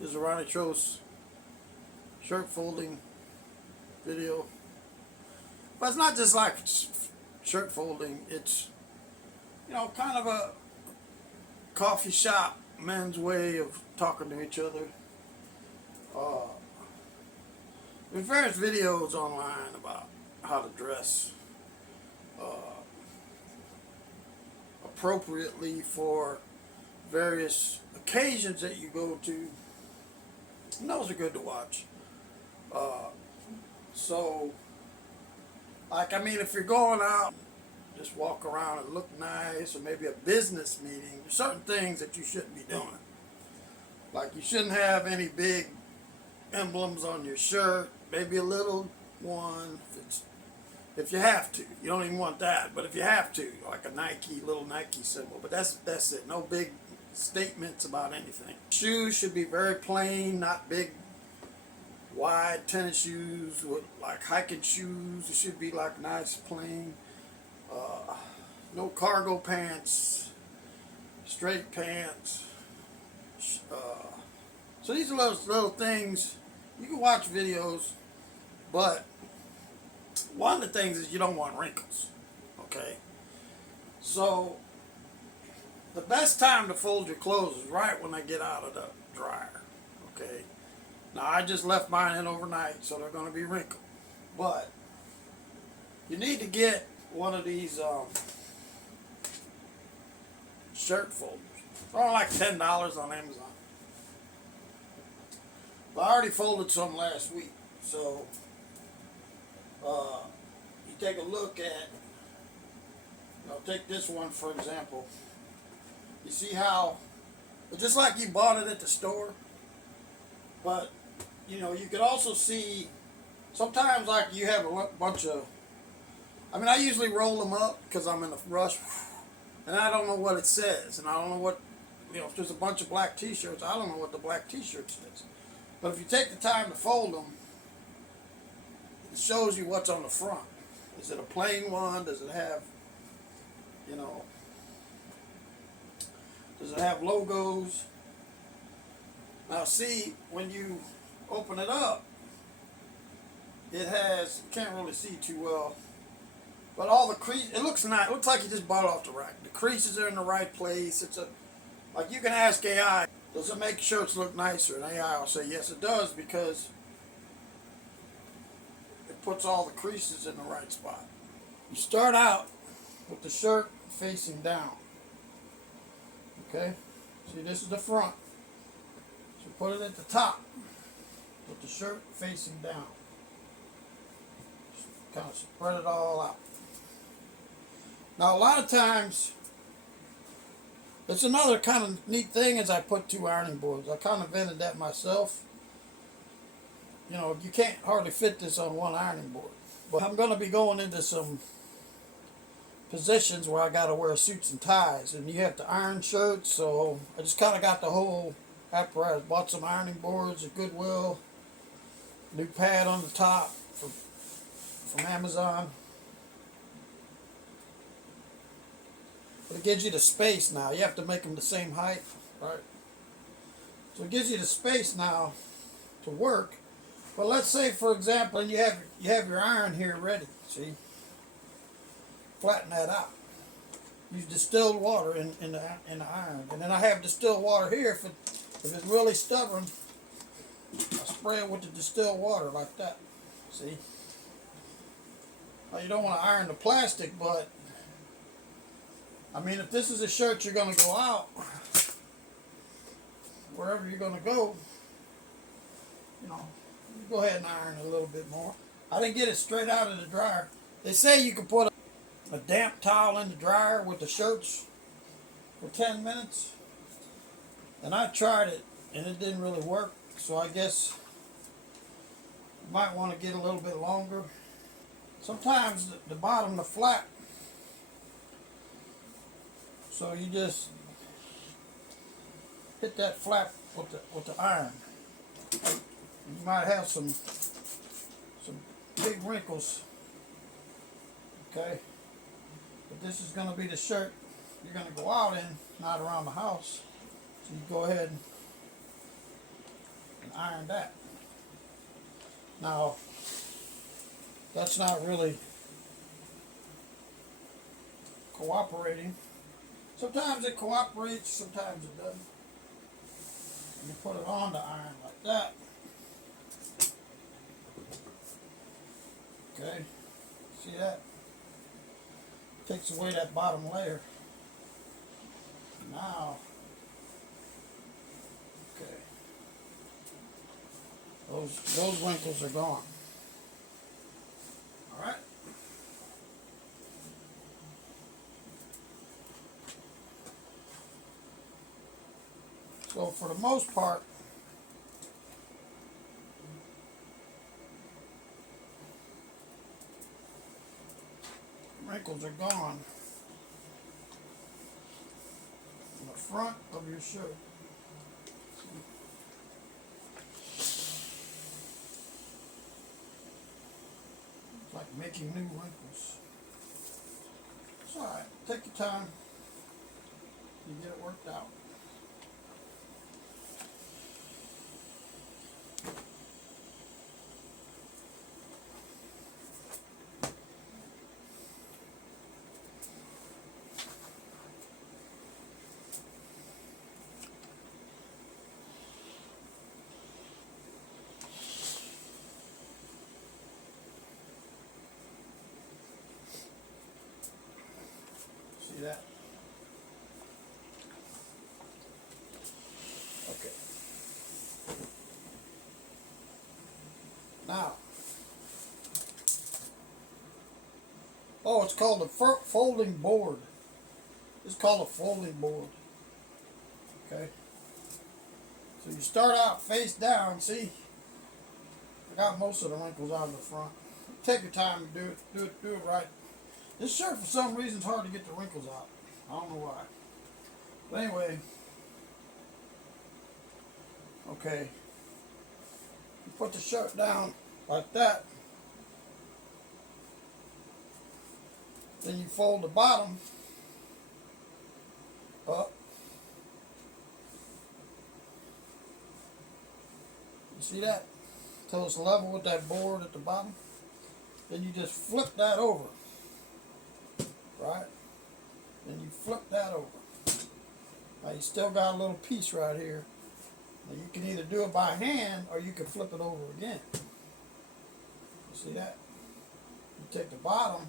This is a Ronny Trost shirt folding video. But it's not just like shirt folding. It's, kind of a coffee shop men's way of talking to each other. There's various videos online about how to dress appropriately for various occasions that you go to. And those are good to watch. If you're going out, just walk around and look nice, or maybe a business meeting, there's certain things that you shouldn't be doing. Like, you shouldn't have any big emblems on your shirt, maybe a little one, if you have to. You don't even want that, but if you have to, like a little Nike symbol. But that's it. No big statements about anything. Shoes should be very plain, not big, wide tennis shoes with like hiking shoes. It should be like nice, plain. No cargo pants, straight pants. So these are little things. You can watch videos, but one of the things is you don't want wrinkles. Okay? So the best time to fold your clothes is right when they get out of the dryer. Okay? Now, I just left mine in overnight, so they're going to be wrinkled. But you need to get one of these shirt folders. They're only like $10 on Amazon. But I already folded some last week. So you take a look at, take this one for example. You see how, just like you bought it at the store, but you could also see sometimes, like, you have a bunch of, I usually roll them up because I'm in a rush and I don't know what it says, and I don't know what, if there's a bunch of black t-shirts, I don't know what the black t-shirt says. But if you take the time to fold them, it shows you what's on the front. Is it a plain one? Does it have, does it have logos? Now see, when you open it up, it has, you can't really see too well, but all the crease, it looks nice. It looks like you just bought it off the rack. The creases are in the right place. Like, you can ask AI, does it make shirts look nicer? And AI will say yes, it does, because it puts all the creases in the right spot. You start out with the shirt facing down. Okay? See, this is the front. So put it at the top with the shirt facing down. Just kind of spread it all out. Now, a lot of times, it's another kind of neat thing is I put 2 ironing boards. I kind of invented that myself. You can't hardly fit this on 1 ironing board. But I'm going to be going into some positions where I got to wear suits and ties, and you have to iron shirts, so I just kind of got the whole apparatus. Bought some ironing boards at Goodwill, new pad on the top from Amazon. But it gives you the space now. You have to make them the same height, right? So it gives you the space now to work. But let's say, for example, and you have your iron here ready. See, flatten that out. Use distilled water in the iron, and then I have distilled water here. If it's really stubborn, I spray it with the distilled water like that. See. Now, you don't want to iron the plastic, but if this is a shirt you're going to go out, wherever you're going to go, you go ahead and iron it a little bit more. I didn't get it straight out of the dryer. They say you can put a damp towel in the dryer with the shirts for 10 minutes. And I tried it, and it didn't really work. So I guess you might want to get a little bit longer. Sometimes the bottom, the flap, so you just hit that flap with the iron. You might have some big wrinkles. Okay, but this is going to be the shirt you're going to go out in, not around the house. So you go ahead and iron that. Now, that's not really cooperating. Sometimes it cooperates, sometimes it doesn't. And you put it on the iron like that. Okay, see that? Takes away that bottom layer. Now, okay, those wrinkles are gone. All right. So for the most part, wrinkles are gone on the front of your shirt. It's like making new wrinkles. It's alright. Take your time. You get it worked out. See that? Okay. Now, oh, it's called a folding board. It's called a folding board. Okay. So you start out face down. See, I got most of the wrinkles out in the front. Take your time to do it right. This shirt, for some reason, is hard to get the wrinkles out. I don't know why. But anyway, okay. You put the shirt down like that. Then you fold the bottom up. You see that? Till it's level with that board at the bottom. Then you just flip that over. Right? Then you flip that over. Now you still got a little piece right here. Now you can either do it by hand or you can flip it over again. You see that? You take the bottom,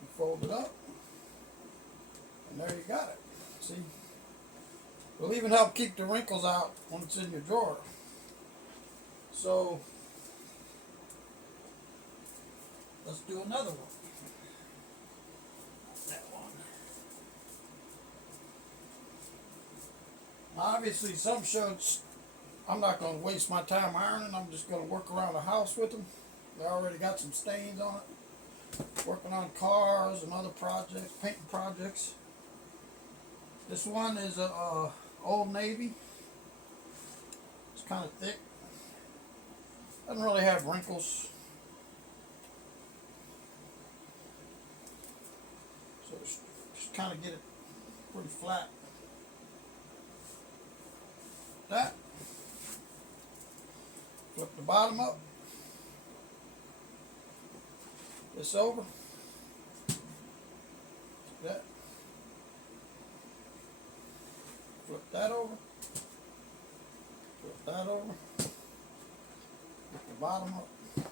you fold it up, and there you got it. See? It'll even help keep the wrinkles out when it's in your drawer. So, let's do another one. That one. Now obviously some shirts, I'm not going to waste my time ironing. I'm just going to work around the house with them. They already got some stains on it. Working on cars and other projects, painting projects. This one is a Old Navy. It's kind of thick. Doesn't really have wrinkles. So just kind of get it pretty flat. That. Flip the bottom up. This over. That. Flip that over. Flip that over. Flip the bottom up. There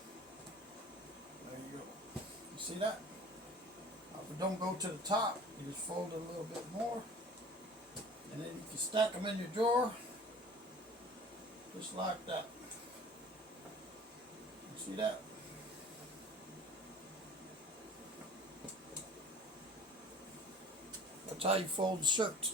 you go. You see that? Now if it don't go to the top, you just fold it a little bit more. And then you can stack them in your drawer. Just like that. You see that? That's how you fold the shirts.